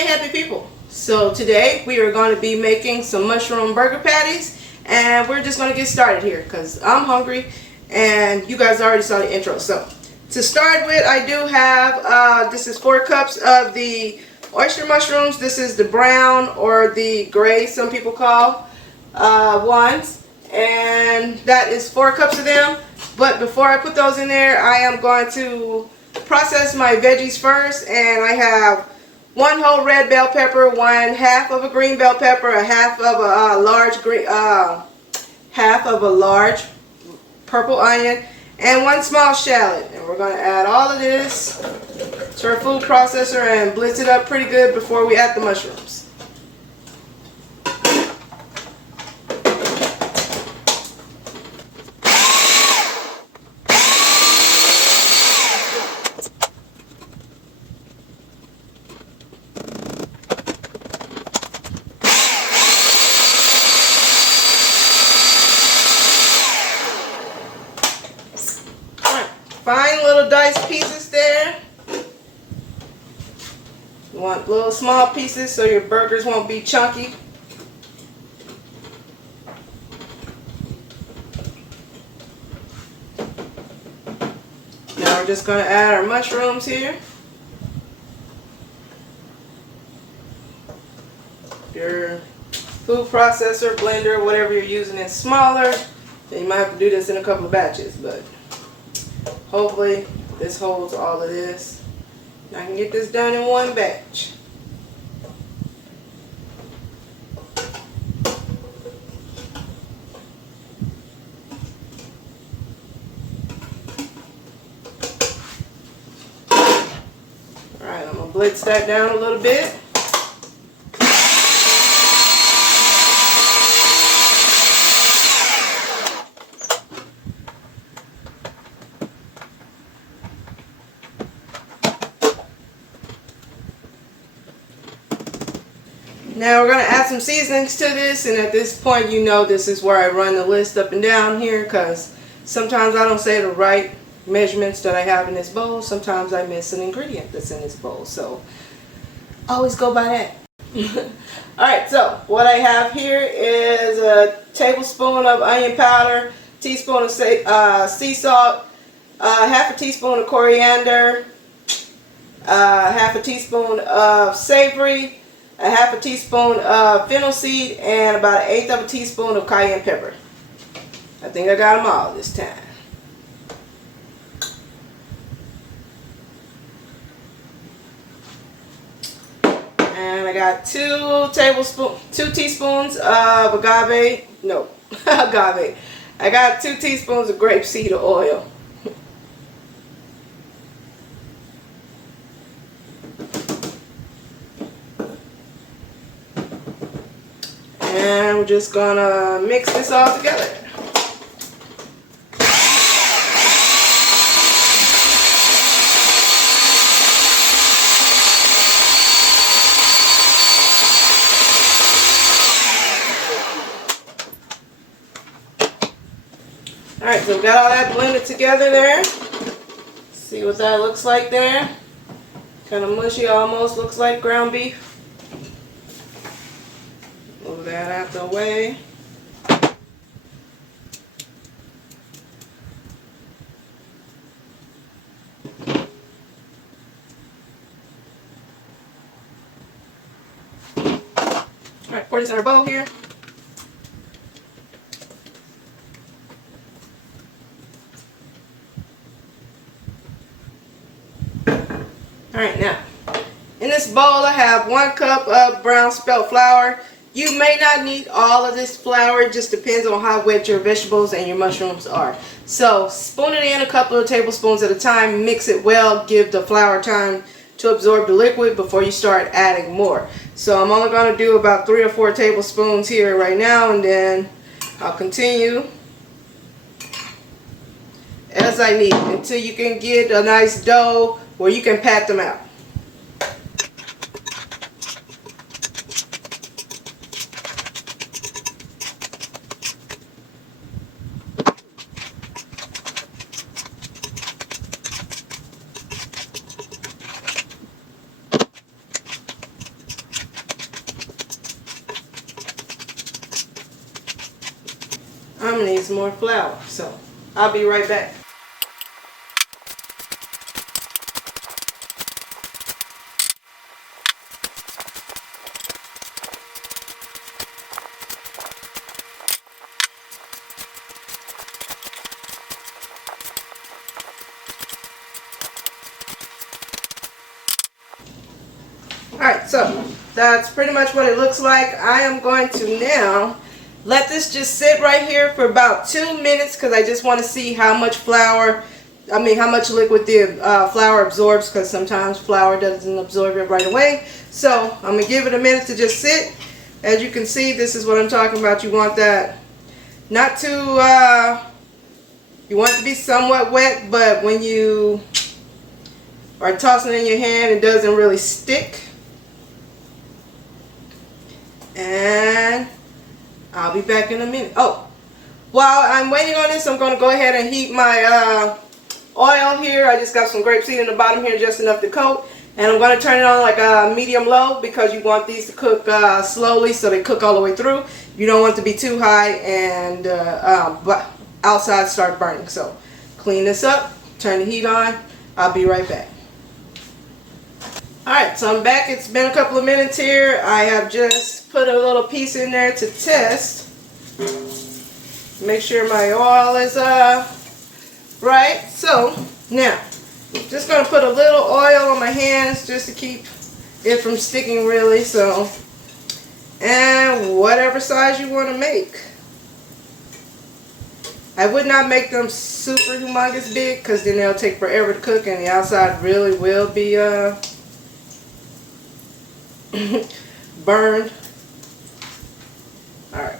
Hey happy people, so today we are going to be making some mushroom burger patties, and we're just going to get started here because I'm hungry and you guys already saw the intro. So to start with, I do have this is 4 cups of the oyster mushrooms. This is the brown or the gray some people call ones, and that is 4 cups of them. But before I put those in there, I am going to process my veggies first, and I have 1 whole red bell pepper, 1/2 of a green bell pepper, a half of a large purple onion, and 1 small shallot. And we're going to add all of this to our food processor and blitz it up pretty good before we add the mushrooms. Fine little diced pieces there. You want little small pieces so your burgers won't be chunky. Now we're just going to add our mushrooms here. Your food processor, blender, whatever you're using is smaller, then you might have to do this in a couple of batches, but hopefully this holds all of this. I can get this done in 1 batch. Alright, I'm going to blitz that down a little bit. Now we're going to add some seasonings to this, and at this point you know this is where I run the list up and down here, because sometimes I don't say the right measurements that I have in this bowl. Sometimes I miss an ingredient that's in this bowl, so always go by that. Alright, so what I have here is a tablespoon of onion powder, teaspoon of sea salt, 1/2 teaspoon of coriander, 1/2 teaspoon of savory, 1/2 teaspoon of fennel seed, and about 1/8 teaspoon of cayenne pepper. I think I got them all this time. And I got 2 teaspoons of agave. I got 2 teaspoons of grapeseed oil. And we're just gonna mix this all together. Alright, so we got all that blended together there. See what that looks like there? Kind of mushy, almost looks like ground beef. Move that out the way. Alright, pour this in our bowl here. Alright, now in this bowl I have 1 cup of brown spelt flour. You may not need all of this flour, it just depends on how wet your vegetables and your mushrooms are. So spoon it in a couple of tablespoons at a time, mix it well, give the flour time to absorb the liquid before you start adding more. So I'm only going to do about 3 or 4 tablespoons here right now, and then I'll continue as I need until you can get a nice dough where you can pat them out. some more flour. So I'll be right back. Alright, so that's pretty much what it looks like. I am going to now let this just sit right here for about 2 minutes because I just want to see how much flour, how much liquid the flour absorbs, because sometimes flour doesn't absorb it right away. So I'm going to give it a minute to just sit. As you can see, this is what I'm talking about. You want that not too, you want it to be somewhat wet, but when you are tossing it in your hand, it doesn't really stick. And I'll be back in a minute. Oh, while I'm waiting on this, I'm going to go ahead and heat my oil here. I just got some grapeseed in the bottom here, just enough to coat. And I'm going to turn it on like a medium-low because you want these to cook slowly so they cook all the way through. You don't want it to be too high and outside start burning. So clean this up, turn the heat on. I'll be right back. Alright, so I'm back. It's been a couple of minutes here. I have just put a little piece in there to test. Make sure my oil is right. So now, just going to put a little oil on my hands just to keep it from sticking really. So, and whatever size you want to make. I would not make them super humongous big because then they'll take forever to cook and the outside really will be burned. Alright.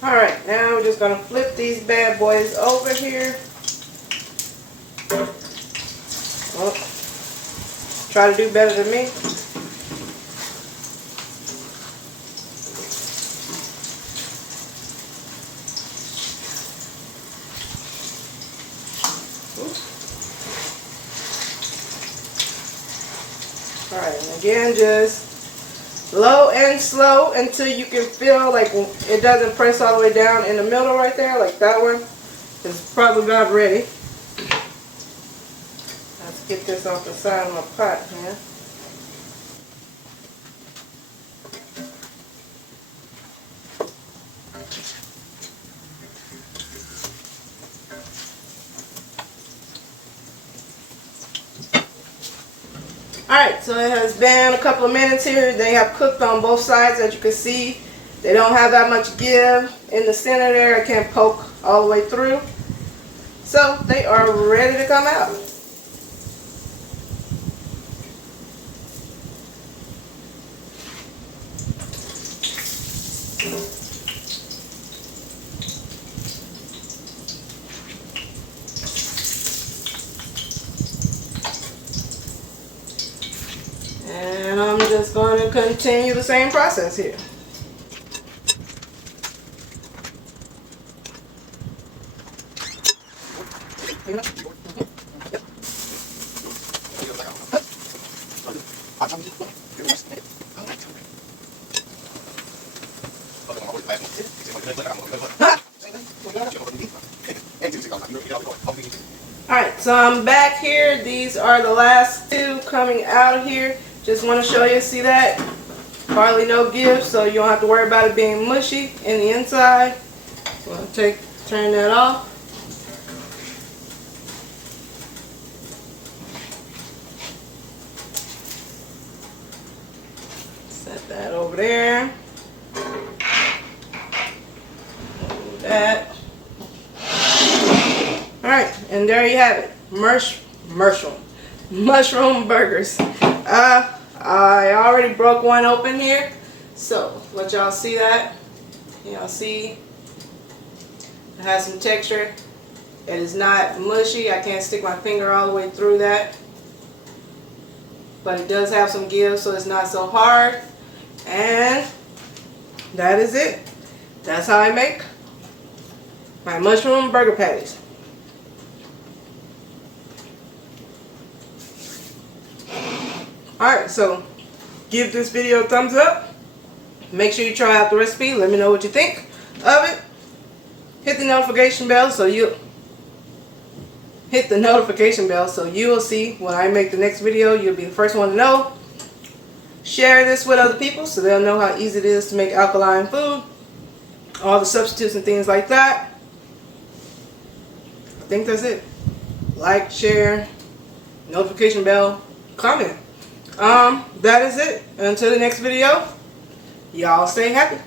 Alright, now we're just going to flip these bad boys over here. Oh, try to do better than me. Alright, and again, just low and slow until you can feel like it doesn't press all the way down in the middle right there, like that one is probably about ready. Let's get this off the side of my pot here. Alright, so it has been a couple of minutes here. They have cooked on both sides, as you can see. They don't have that much give in the center there. I can't poke all the way through. So they are ready to come out. And I'm just going to continue the same process here. Alright, so I'm back here. These are the last two coming out of here. Just want to show you, see that? Hardly no give, so you don't have to worry about it being mushy in the inside. turn that off. Set that over there. Move that. Alright, and there you have it. Mushroom burgers. I already broke one open here. So, let y'all see that. Y'all see it has some texture. It is not mushy. I can't stick my finger all the way through that. But it does have some give, so it's not so hard. And that is it. That's how I make my mushroom burger patties. Alright, so give this video a thumbs up. Make sure you try out the recipe. Let me know what you think of it. Hit the notification bell so you'll see when I make the next video. You'll be the first one to know. Share this with other people so they'll know how easy it is to make alkaline food. All the substitutes and things like that. I think that's it. Like, share, notification bell, comment. That is it. Until the next video, y'all stay happy.